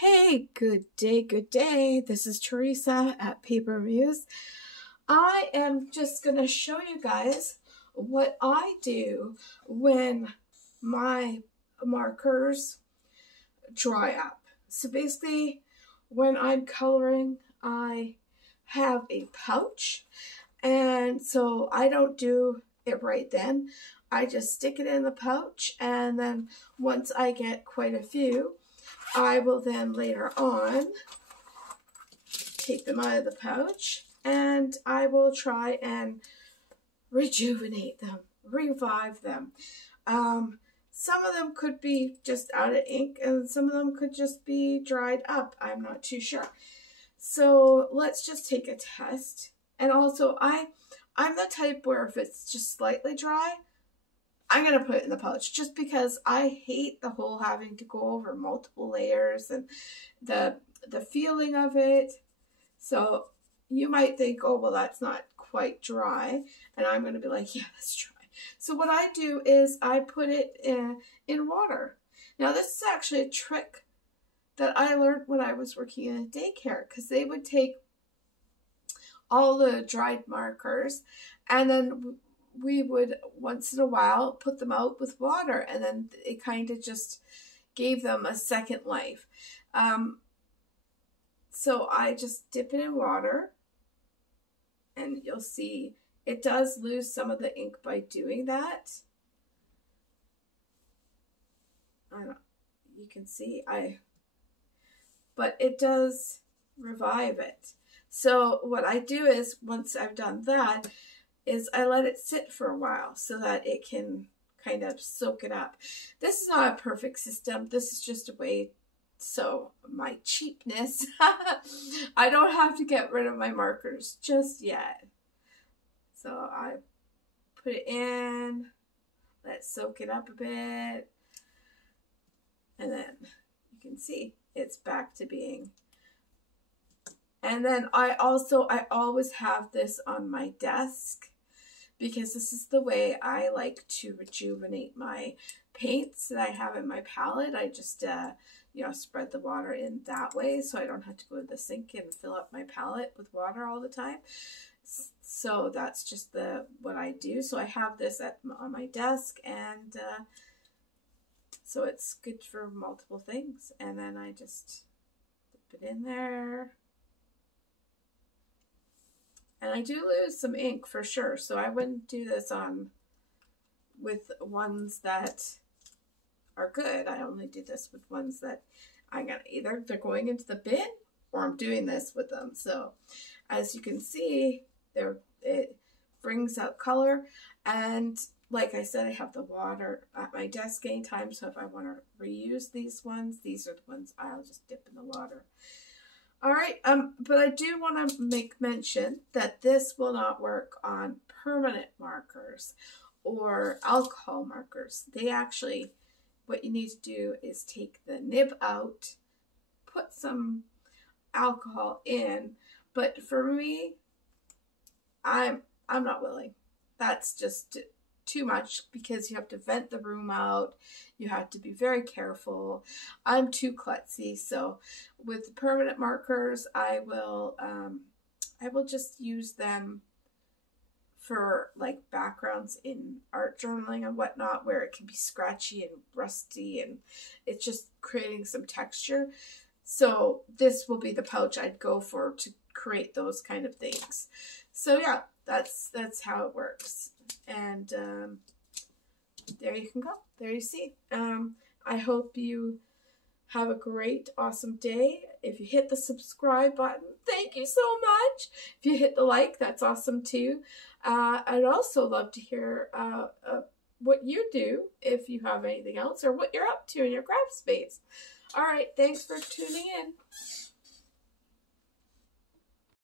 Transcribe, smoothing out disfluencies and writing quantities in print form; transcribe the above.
Hey, good day, good day. This is Teresa at Paper Muse. I am just going to show you guys what I do when my markers dry up. So basically, when I'm coloring, I have a pouch, and so I don't do it right then. I just stick it in the pouch, and then once I get quite a few, I will then later on take them out of the pouch and I will try and rejuvenate them, revive them. Some of them could be just out of ink and some of them could just be dried up. I'm not too sure. So let's just take a test. And also I'm the type where if it's just slightly dry, I'm going to put it in the pouch just because I hate the whole having to go over multiple layers and the feeling of it. So you might think, oh, well, that's not quite dry. And I'm going to be like, yeah, that's dry. So what I do is I put it in water. Now, this is actually a trick that I learned when I was working in a daycare because they would take all the dried markers and then we would once in a while put them out with water and then it kind of just gave them a second life. So I just dip it in water and you'll see it does lose some of the ink by doing that. I don't, you can see but it does revive it. So what I do is once I've done that, is I let it sit for a while so that it can kind of soak it up. This is not a perfect system. This is just a way, so my cheapness, I don't have to get rid of my markers just yet. So I put it in, let it soak it up a bit, and then you can see it's back to being. And then I always have this on my desk, because this is the way I like to rejuvenate my paints that I have in my palette. I just, spread the water in that way so I don't have to go to the sink and fill up my palette with water all the time. So that's just what I do. So I have this on my desk, and so it's good for multiple things. And then I just dip it in there. And I do lose some ink for sure, so I wouldn't do this with ones that are good. I only do this with ones that either they're going into the bin or I'm doing this with them. So as you can see, it brings out color. And like I said, I have the water at my desk anytime, so if I want to reuse these ones, these are the ones I'll just dip in the water. All right, but I do want to make mention that this will not work on permanent markers or alcohol markers. They actually, what you need to do is take the nib out, put some alcohol in, but for me, I'm not willing. That's just too much because you have to vent the room out. You have to be very careful. I'm too klutzy, so with permanent markers, I will just use them for like backgrounds in art journaling and whatnot, where it can be scratchy and rusty, and it's just creating some texture. So this will be the pouch I'd go for to create those kind of things. So yeah, that's how it works. And there you can go. There you see. I hope you have a great, awesome day. If you hit the subscribe button, thank you so much. If you hit the like, that's awesome too. I'd also love to hear what you do, if you have anything else, or what you're up to in your craft space. All right, thanks for tuning in.